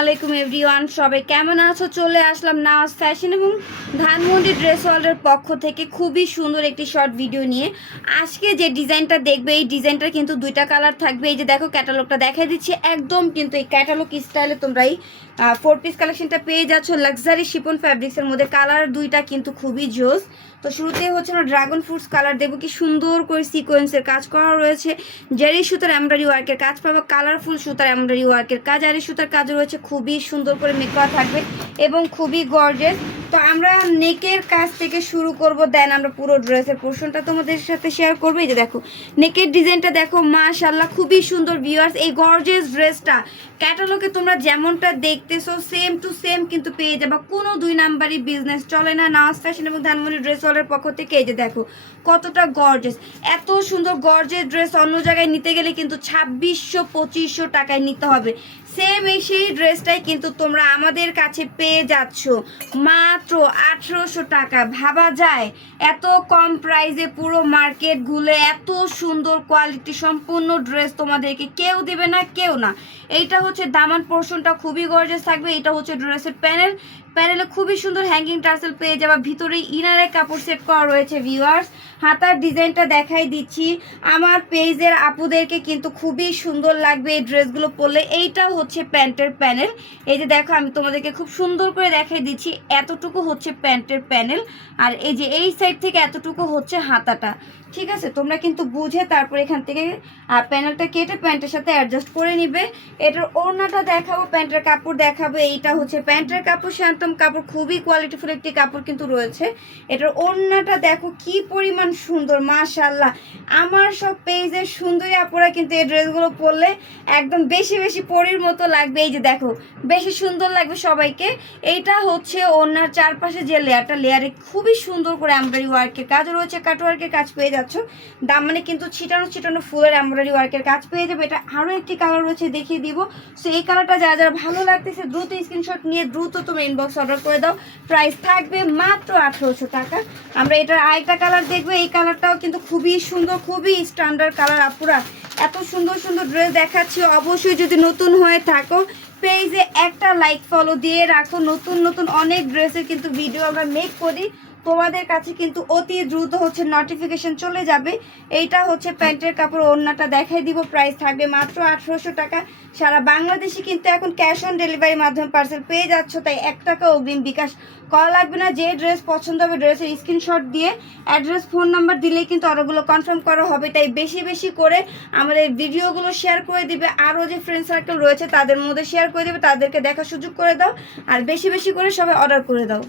আলাইকুম এভরিওয়ান, সবাই কেমন আছো? চলে আসলাম নাওয়াজ ফ্যাশন এবং ধানমন্ডি ড্রেস ওয়ার্ল্ডের পক্ষ থেকে খুবই সুন্দর একটি শর্ট ভিডিও নিয়ে। আজকে যে ডিজাইনটা দেখবে, এই ডিজাইনটার কিন্তু দুইটা কালার থাকবে। এই যে দেখো, ক্যাটালগটা দেখাই দিচ্ছে। একদম কিন্তু এই ক্যাটালগ স্টাইলে তোমরা এই ফোর পিস কালেকশনটা পেয়ে যাচ্ছ। লাক্সারি শিপন ফ্যাব্রিক্সের মধ্যে কালার দুইটা কিন্তু খুবই জোস। তো শুরুতে হচ্ছে না ড্রাগন ফ্রুটস কালার দেবো কি সুন্দর করে সিকোয়েন্সের কাজ করা রয়েছে। জেরি সুতার এমব্রয়ডারি ওয়ার্কের কাজ পাবো। কালারফুল সুতার এমব্রয়ডারি ওয়ার্কের কাজ আর সুতার কাজ রয়েছে। খুবই সুন্দর করে মেক করা থাকবে এবং খুবই গর্জেস তো আমরা নেকের কাজ থেকে শুরু করব, দেন আমরা পুরো ড্রেসের পোর্শনটা তোমাদের সাথে শেয়ার করব। এই যে দেখো, নেকের ডিজাইনটা দেখো মাশাল্লাহ খুবই সুন্দর ভিউয়ার্স এই গর্জেস ড্রেসটা ক্যাটালগে তোমরা যেমনটা দেখতেছো সেম টু সেম কিন্তু পেয়ে যাবে। কোনো দুই নাম্বারই বিজনেস চলে না নাওয়াজ ফ্যাশন এবং ধানমন্ডি ড্রেস হলের পক্ষ থেকে এই যে দেখো, কতটা গর্জেস এত সুন্দর গর্জেস ড্রেস অন্য জায়গায় নিতে গেলে কিন্তু ছাব্বিশশো পঁচিশশো টাকায় নিতে হবে। সেম এই সেই ড্রেসটাই কিন্তু তোমরা আমাদের কাছে পেয়ে যাচ্ছ। মাত্র আঠেরোশো টাকা। ভাবা যায়, এত কম প্রাইসে পুরো মার্কেট ঘুরে এত সুন্দর কোয়ালিটি সম্পূর্ণ ড্রেস তোমাদেরকে কেউ দেবে না, কেউ না। এইটা হচ্ছে দামান পোর্শনটা, খুবই গর্জেস থাকবে। এটা হচ্ছে ড্রেসের প্যানেল। প্যানেলে খুবই সুন্দর হ্যাঙ্গিং টার্সেল পেয়ে যাবা। ভিতরে ইনারে কাপড় সেট করা রয়েছে ভিউয়ার্স হাতার ডিজাইনটা দেখাই দিচ্ছি। আমার পেজের আপুদেরকে কিন্তু খুবই সুন্দর লাগবে এই ড্রেসগুলো পরলে। এইটা হচ্ছে প্যান্টের প্যানেল। এই যে দেখো, আমি তোমাদেরকে খুব সুন্দর করে দেখাই দিচ্ছি। এতটুকু হচ্ছে প্যান্টের প্যানেল আর এই যে এই সাইড থেকে এতটুকু হচ্ছে হাতাটা। ঠিক আছে? তোমরা কিন্তু বুঝে তারপর এখান থেকে প্যানেলটা কেটে প্যান্টের সাথে অ্যাডজাস্ট করে নিবে। এটার ওড়নাটা দেখাবো, প্যান্টের কাপড় দেখাবো। এইটা হচ্ছে প্যান্টের কাপড় শ্যান্তম কাপড়, খুবই কোয়ালিটিফুল একটি কাপড় কিন্তু রয়েছে। এটার ওড়নাটা দেখো কি পরিমাণ সুন্দর মাশাল্লাহ আমার সব পেজের সুন্দরী আপুরা কিন্তু এই ড্রেসগুলো পরলে একদম বেশি বেশি পরির মতো লাগবে। এই যে দেখো, বেশি সুন্দর লাগবে সবাইকে। এইটা হচ্ছে ওড়নার চারপাশে যে লেয়ারটা, লেয়ারে খুবই সুন্দর করে এমব্রয়ডারি ওয়ার্কের কাজ রয়েছে। কাট ওয়ার্কের কাজ পেয়ে যাচ্ছ। দাম মানে কিন্তু ছিটানো ছিটানো ফুলের এমব্রয়ডারি ওয়ার্কের কাজ পেয়ে যাবে। এটা আরও একটি কালার রয়েছে, দেখিয়ে দিব। সো এই কালারটা যারা যারা ভালো লাগতেছে, দ্রুত স্ক্রিনশট নিয়ে দ্রুত তুমি ইনবক্স অর্ডার করে দাও। প্রাইস থাকবে মাত্র আঠেরোশো টাকা। আমরা এটার আরেকটা কালার দেখব। এই কালারটাও কিন্তু খুবই সুন্দর, খুবই স্ট্যান্ডার্ড কালার আপুরা। এত সুন্দর সুন্দর ড্রেস দেখাচ্ছি। অবশ্যই যদি নতুন হয়ে থাকো পেজে একটা লাইক ফলো দিয়ে রাখো। নতুন নতুন অনেক ড্রেসের কিন্তু ভিডিও আমরা মেক করি। তোমাদের কাছে কিন্তু অতি দ্রুত হচ্ছে নোটিফিকেশন চলে যাবে। এইটা হচ্ছে প্যান্টের কাপড় ওড়নাটা দেখাই দিব প্রাইস থাকবে মাত্র আঠেরোশো টাকা। সারা বাংলাদেশে কিন্তু এখন ক্যাশ অন ডেলিভারির মাধ্যমে পার্সেল পেয়ে যাচ্ছ, তাই এক টাকা অগ্রিম বিকাশ কল লাগবে না। যে ড্রেস পছন্দ হবে ড্রেসের স্ক্রিনশট দিয়ে অ্যাড্রেস ফোন নাম্বার দিলেই কিন্তু অর্ডারগুলো কনফার্ম করা হবে। তাই বেশি বেশি করে আমাদের ভিডিওগুলো শেয়ার করে দিবে। আরও যে ফ্রেন্ড সার্কেল রয়েছে, তাদের মধ্যে শেয়ার করে দেবে। তাদেরকে দেখার সুযোগ করে দাও। আর বেশি বেশি করে সবাই অর্ডার করে দাও।